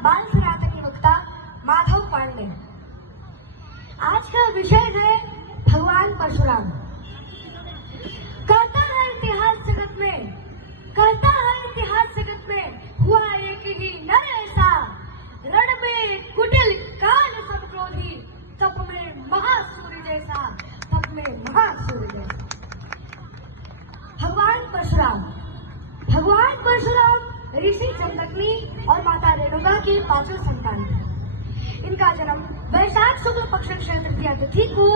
बाल सनातनी वक्ता माधव पांडे। आज का विषय है भगवान परशुराम। कहता है इतिहास जगत में हुआ एक ही नर ऐसा, रण में कुटिल काल सब क्रोधी, तप में महासूर्य जैसा। भगवान परशुराम ऋषि जमदग्नि और माता रेणुका के पांचों संतान थे। इनका जन्म वैशाख शुक्ल पक्ष तृतीया तिथि को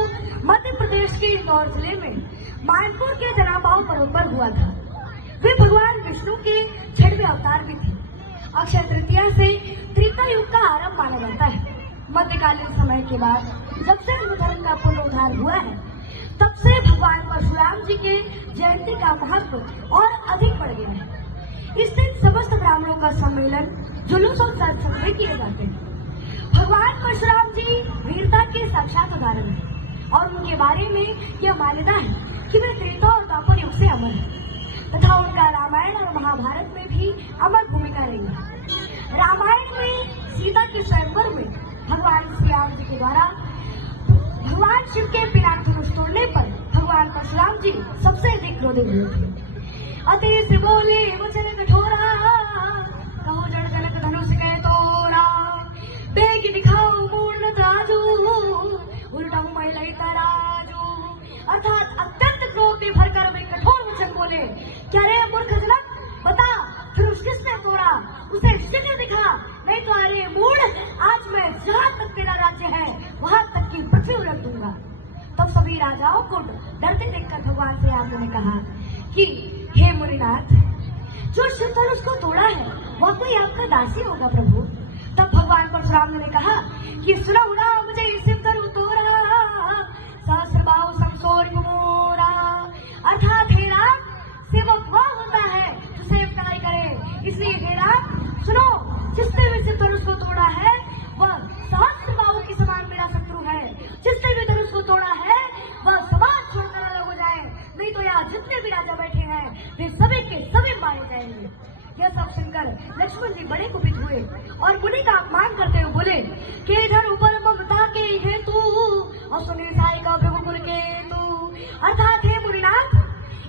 मध्य प्रदेश के इंदौर जिले में मानपुर के जनाभाव पर्वत पर हुआ था। वे भगवान विष्णु के 6वें अवतार भी थे। अक्षय तृतीया से त्रेता युग का आरंभ माना जाता है। मध्यकालीन समय के बाद जब से हिंदू धर्म का पुनरुद्धार हुआ है, तब से भगवान परशुराम जी के जयंती का महत्व और अधिक बढ़ गया है। इस दिन समस्त ब्राह्मणों का सम्मेलन, जुलूस और सत्संग किए जाते हैं। भगवान परशुराम जी वीरता के साक्षात उदाहरण हैं और उनके बारे में यह मान्यता है कि वे त्रेता और द्वापर युग से अमर हैं तथा उनका रामायण और महाभारत में भी अमर भूमिका रही है। रामायण में सीता के स्वयंवर में भगवान श्री राम जी के द्वारा भगवान शिव के पिनाक धनुष तोड़ने पर भगवान परशुराम जी सबसे अधिक क्रोधित हुए थे। अति से बोले वचन कठोरा, कहो जड़ जनक धनुष के तोड़ा, बेग दिखाओ मूर्ण राजू, उल्टा मैं लई तराजू। अर्थात अत्यंत क्रोध में भरकर वे कठोर वचन बोले, क्या रे मूर्ख जनक, बता धनुष किसने तोड़ा, उसे शीघ्र दिखा, नहीं तो अरे मूढ़, आज मैं जहाँ तक तेरा राज्य है वहां तक की पृथ्वी उलट दूंगा। तब सभी राजाओं को डरते देखकर भगवान श्री राम ने कहा कि हे मुनिनाथ, जो शिव धनुष को तोड़ा है वह कोई आपका दासी होगा प्रभु। तब भगवान परशुराम ने कहा कि सुना मुझे शिव धनुष तोड़ा, सहस्रबाहु संसोर मोरा। अर्थात हे राम, सेवक वह होता है जो सेवकाई करे। इसलिए हे राम सुनो, जिसने भी शिव धनुष को तोड़ा है वह सहस्रबाहु के समान मेरा शत्रु है। जिसने भी धनुष को तोड़ा है वह समाज छोड़कर अलग हो जाए, नहीं तो यहाँ जितने भी राजा बैठे हैं वे सभी के सभी मारे जाएंगे। यह सब सुनकर लक्ष्मण जी बड़े कुपित हुए और मुनि का अपमान करते हुए बोले कि इधर ऊपर ममता के है तू और सुनील साई का प्रभुपुर के तू। अर्थात हे मुनिनाथ,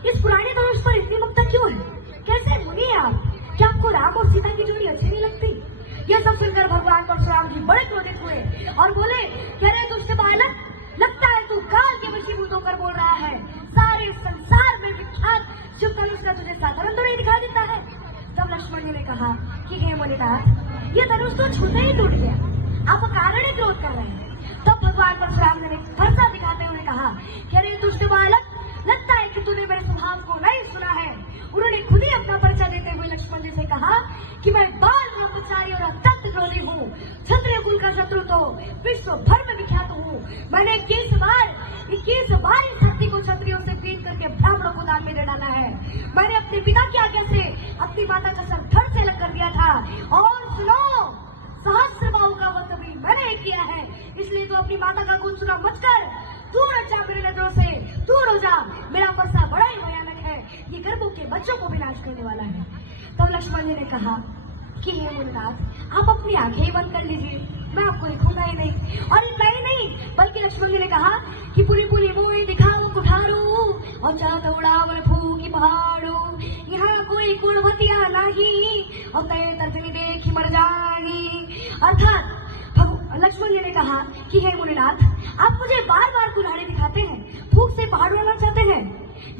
इस पुराने धनुष पर इतनी ममता क्यों है? कैसे मुनि आप? क्या आपको राम और सीता की जोड़ी अच्छी नहीं लगती? यह सब सुनकर भगवान परशुराम जी बड़े क्रोधित हुए और बोले, कह रहे दुष्ट बालक, लगता है तू काल के वशीभूत होकर बोल रहा है। सारे संसार में विख्यात शिव धनुष का तुझे साधारण तो नहीं दिखाई देता है। तब लक्ष्मण जी ने कहा कि हे मुनिनाथ, ये धनुष तो छूते ही टूट गया, आप कारण ही क्रोध कर रहे हैं। तब भगवान परशुराम ने भरोसा दिखाते हुए कहा, कह रहे दुष्ट बालक, लगता है कि तूने मेरे स्वभाव को नहीं सुना है। उन्होंने खुद ही अपना परिचय देते हुए लक्ष्मण जी से कहा कि मैं बाल ब्रह्मचारी और अत्यंत क्रोधी हूँ। क्षत्रिय कुल का शत्रु तो विश्व भर में विख्यात हूँ। मैंने 21 बार इस धरती को क्षत्रियों से पीट करके ब्राह्मणों को दान में दे डाला है। मैंने अपने पिता की आज्ञा से अपनी माता का सर धड़ से अलग कर दिया था। और सुनो, सहस्रबाहु का वध भी मैंने किया है। इसलिए तो अपनी माता का गुण सुना मत कर, दूर हट जा मेरे नजरों से, दूर हो जा। मेरा वर्षा बड़ा ही भयानक है, ये गर्भों के बच्चों को विनाश करने वाला है। तब लक्ष्मण जी ने कहा कि हे मुनिनाथ, आप अपनी आंखें ही बंद कर लीजिए, मैं आपको दिखूंगा ही नहीं। और मैं ही नहीं, बल्कि लक्ष्मण जी ने कहा कि पूरी पूरी मोई दिखाओ कुठारू और चाँद उड़ावर फूकी पहाड़ू। यहाँ कोई कुलवतिया नहीं और कई तरफनी देखी मर जानी। अर्थात लक्ष्मण जी ने कहा कि हे मुनिनाथ, आप मुझे बार बार कुल्हाड़ी दिखाते हैं, फूक से पहाड़ उड़ाना चाहते हैं।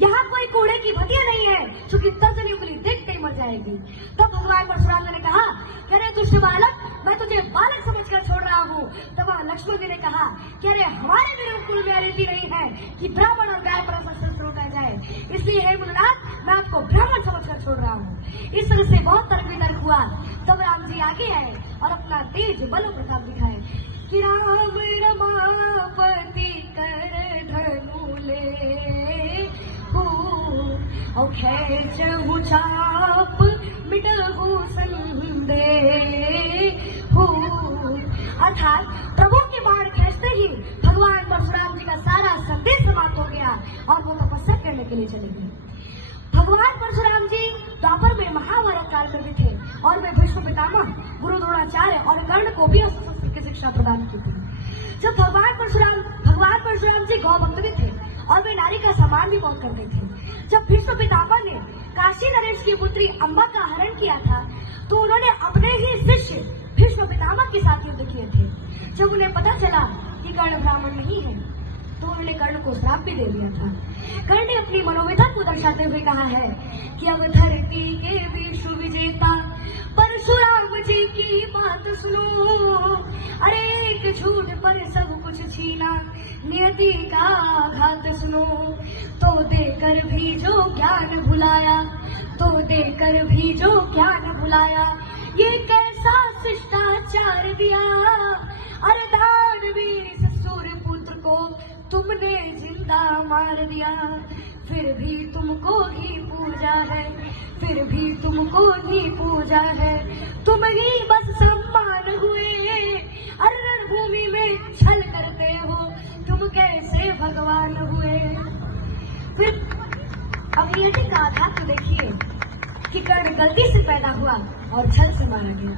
यहाँ कोई कूड़े की भतिया नहीं है जो कि 10 उंगली देखते ही मर जाएगी। तब भगवान परशुराम ने कहा, कह रहे दुष्ट बालक, मैं तुझे बालक समझकर छोड़ रहा हूँ। तब लक्ष्मण जी ने कहा, कह रहे हमारे मेरे कुल में रीति नहीं है कि ब्राह्मण और गाय पर शस्त्र रोका जाए। इसलिए हे मुनिनाथ, मैं आपको ब्राह्मण समझकर छोड़ रहा हूँ। इस तरह से बहुत तर्क वितर्क हुआ। तब राम जी आगे आए और अपना तेज बलो प्रताप दिखाए कि राम रमापति कर धनु ले, और खेचहु चाप मिटहु संदेह। अर्थात प्रभु के बाण खींचते ही भगवान परशुराम जी का सारा संदेश समाप्त हो गया और वो तपस्या करने के लिए चले गए। भगवान परशुराम जी द्वापर में महाभारत काल में भी थे और वे भीष्म पितामह गुरु द्रोणाचार्य द्रोणाचार्य और कर्ण को भी अस्त्र की शिक्षा प्रदान की थी। जब भगवान परशुराम जी गौ भक्त भी थे और वे नारी का सम्मान भी बहुत करते थे। जब भीष्म पितामह ने काशी नरेश की पुत्री अम्बा का हरण किया था तो उन्होंने अपने ही शिष्य भीष्म पितामह के साथ युद्ध किए थे। जब उन्हें पता चला कि कर्ण ब्राह्मण नहीं है तो उन्होंने कर्ण को श्राप भी दे दिया था। कर्ण ने अपनी मनोव्यथा को दर्शाते हुए कहा है कि अब धरती के विश्व विजेता परशुराम जी की बात सुनो। अरे एक झूठ पर सब कुछ छीना, नियति का घात सुनो। तो देकर भी जो ज्ञान भुलाया, तो देकर भी जो ज्ञान भुलाया, ये कैसा शिष्टाचार दिया। अरे दानवीर सूर्य पुत्र को तुमने जिंदा मार दिया। फिर भी तुमको ही पूजा है, फिर भी तुमको ही पूजा है। तुम ही बस सम्मान हुए, अरे रणभूमि में छल करते हो, तुम कैसे भगवान हुए। फिर अब ये का आधार तो देखिए कि कर्ण गलती से पैदा हुआ और छल से मारा गया।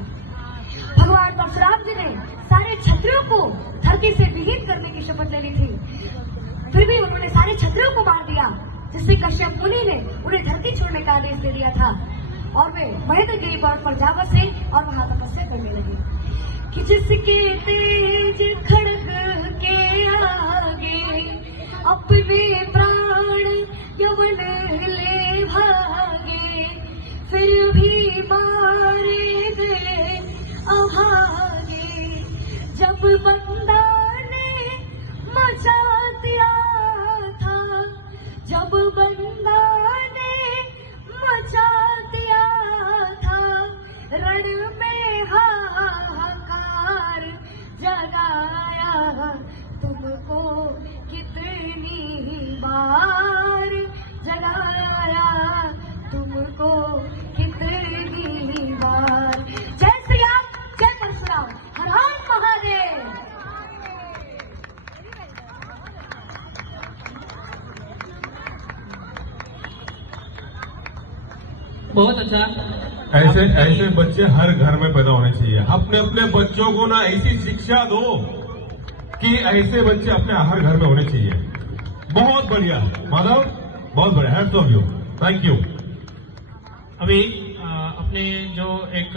भगवान परशुराम जी ने सारे क्षत्रियों को धरती से विहीन करने की शपथ ले ली थी, फिर भी उन्होंने सारे क्षत्रियों को मार दिया, जिससे कश्यप मुनि ने उन्हें धरती छोड़ने का आदेश दे दिया था और वे महेंद्रगिरी पर्वत पर जा बसे और वहां तपस्या करने लगे। कि जिसके तेज खड़ग के आगे अपने प्राण यवन ले भागे, फिर भी मारे गए अभागे। जब बंदा ने मचा दिया था, जब बंदा ने मचा दिया था, रण में हाहाकार जगाया। तुमको कितनी बार जगाया, तुमको कितनी बार। जय श्री राम, जय परशुराम, हर हर महादेव। बहुत अच्छा। ऐसे बच्चे हर घर में पैदा होने चाहिए। अपने अपने बच्चों को ना ऐसी शिक्षा दो कि ऐसे बच्चे अपने हर घर में होने चाहिए। बहुत बढ़िया माधव, बहुत बढ़िया, hats off you, thank you. अभी अपने जो एक